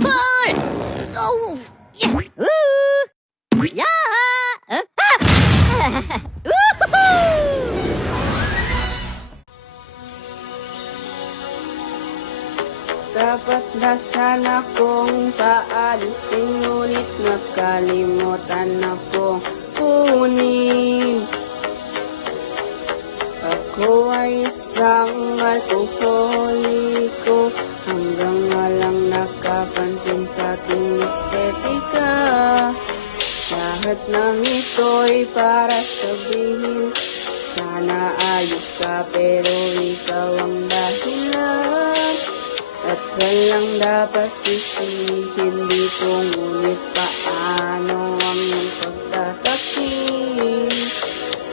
볼! 어우! 야! 우후! Dapat na sana kong paalisin, ngunit nakalimutan akong kunin. Ako ay isang alkoholiko, hanggang walang nakapansin sa aking estetika. Lahat ng ito'y para sabihin, sana ayos ka pero ikaw ang dahilan. At walang dapat sisihin dito, ngunit paano ang iyong pagtataksin?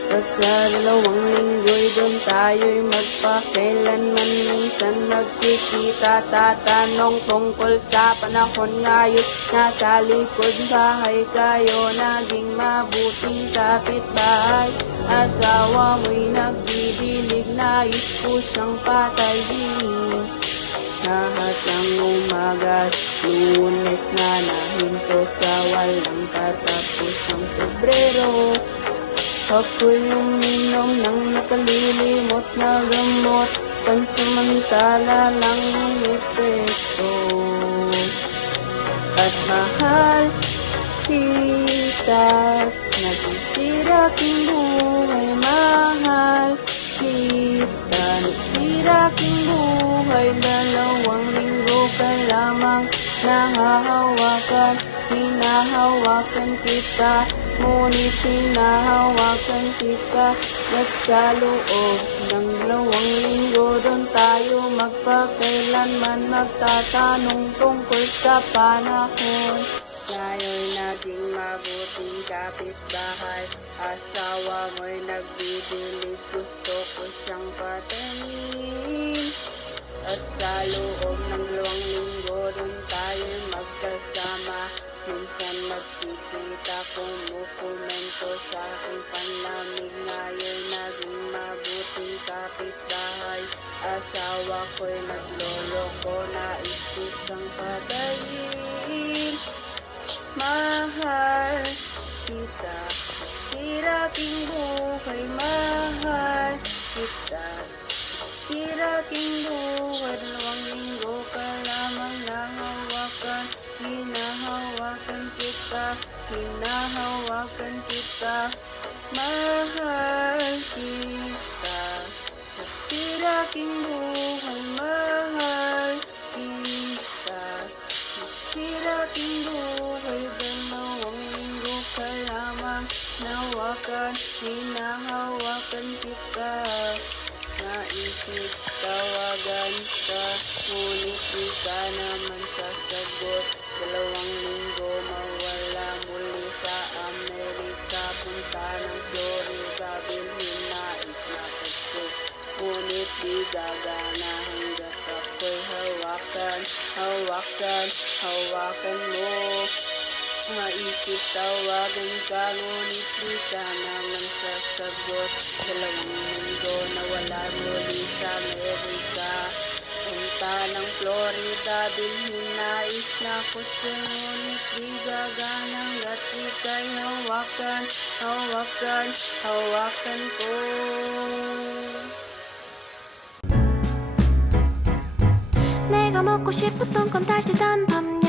At sa 2 linggo'y doon tayo'y magpakailanman, minsan nagkikita, tatanong tungkol sa panahon ngayon. Nasa likod bahay kayo, naging mabuting kapitbahay. Asawa mo'y nagbibilig, nais ko siyang patayin. Lahat ng umaga, Lunes na nahinto sa walang katapusang Pebrero. Ako'y uminom ng nakalilimot na gamot, pansamantala lang ang epekto. At mahal kita, nasisira king buhay. Mahal kita, nasira king buhay. 2 linggo ka lamang nahahawakan, hinahawakan kita, ngunit hinahawakan kita. At sa loob ng 2 linggo, doon tayo magpakailanman, magtatanong tungkol sa panahon. Tayo'y naging mabuting kapitbahay. Asawa mo'y nagbibilig, gusto ko siyang patayin. At sa loob ng 2 linggo, doon tayo'y magkasama. Minsan magkikita, kumukomento sa aking panlamig. Ngayon naging mabuting kapitbahay. Asawa ko'y nagloloko, nais ko siyang patayin. Mahal kita, sira king buhay. Mahal kita, sira king buhay. 2 linggo ka lamang nahawakan, hinahawakan kita, hinahawakan kita. Mahal kita, sira king buhay. Mahal kita, sira king buhay. 2 linggo ka lamang nahawakan, hinahawakan kita. Naisip tawagan ka, ngunit di ka naman sasagot. 2 linggo mawala muli sa Amerika, punta ng Florida, bilhin nais na kutso. Ngunit di gagana hanggat ako'y hawakan, hawakan, hawakan mo. Maisip tawagan ka, ngunit di ka naman sasagot. 2 linggo nawala muli sa Amerika, punta ng Florida, bilhin nais na kutse. Ngunit di gagana hanggat ika'y hawakan, hawakan, hawakan ko. 내가 먹고 싶었던 건 따뜻한 밤야